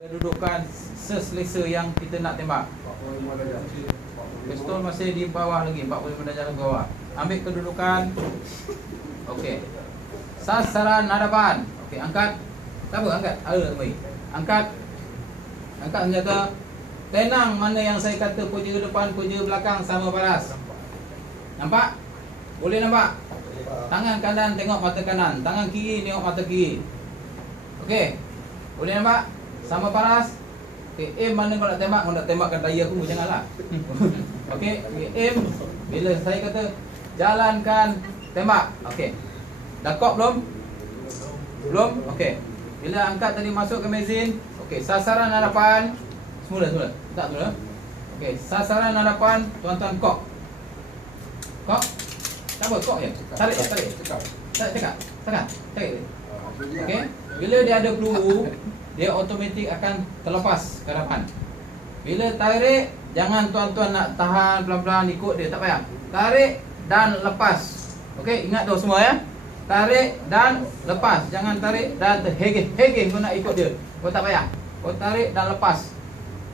Kedudukan seselesa yang kita nak tembak. 45 darjah. Pistol masih di bawah lagi 45 darjah ke bawah. Ambil kedudukan. Okey. Sasaran hadapan. Okey, angkat. Tak apa, angkat. Tak baik. Angkat. Angkat senjata. Tenang mana yang saya kata koja depan, koja belakang sama paras. Nampak? Boleh nampak? Tangan kanan tengok mata kanan, tangan kiri tengok mata kiri. Okey. Boleh nampak? Sama paras. Okey, aim mana kau nak tembak? Kau nak tembakkan daya aku janganlah. Okey, okay, aim bila saya kata jalankan tembak. Okey. Dah kok belum? Belum? Okey. Bila angkat tadi masuk ke mesin, okey, sasaran hadapan semula semula. Tak semula. Okey, sasaran hadapan tuan-tuan kok. Kok. Tak apa, kok je. Tarik je, tarik. Tarik cekak. Tarik. Tarik. Okey. Okey. Bila dia ada peluru, dia automatik akan terlepas ke depan. Bila tarik, jangan tuan-tuan nak tahan pelan-pelan ikut dia, tak payah. Tarik dan lepas. Okey, ingat tu semua ya. Tarik dan lepas. Jangan tarik dan terhege-hege kau nak ikut dia. Kau tak payah. Kau tarik dan lepas.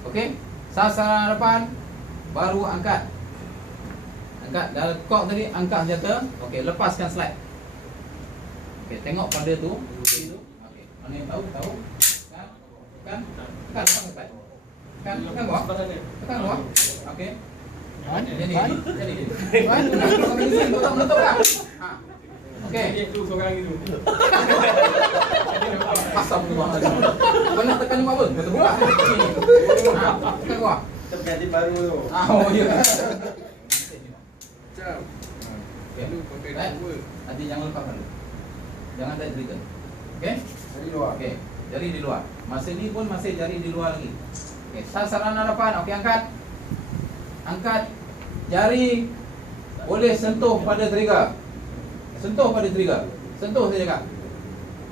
Okey? Sasaran depan baru angkat. Angkat dah kok tadi angkat senjata. Okey, lepaskan slide. Okey, tengok pada tu. Okey. Mana yang tahu? Tahu? Kan? Kan? Kan? Kan? Kan? Kan? Kan bawah? Okey. Kan? Jadi, jadi. Kan? Sini, kau tak menutup kan? Ha. Okey. Itu seorang itu. Pasal tu bawah tadi. Kau nak tekan buat apa? Kau terbuka. Ha. Tekan bawah. Kita ganti baru tu. Ah, oh ya. Macam. Okey. Dua. Nanti jangan lepas dulu. Jangan tak cerita. Okey? Dari luar. Okey, jari di luar. Masa ni pun masih jari di luar lagi. Okey, sasaran hadapan. Okey, angkat. Angkat jari boleh sentuh pada trigger. Sentuh pada trigger. Sentuh saja kak.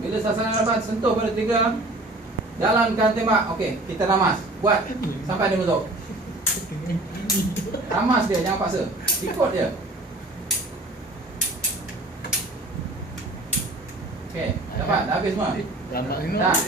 Bila sasaran hadapan sentuh pada trigger, jalankan tembak. Okey, kita ramas. Buat sampai dia betul. Ramas dia, jangan paksa. Ikut dia. Okey, dapat. Dah habis semua. Dah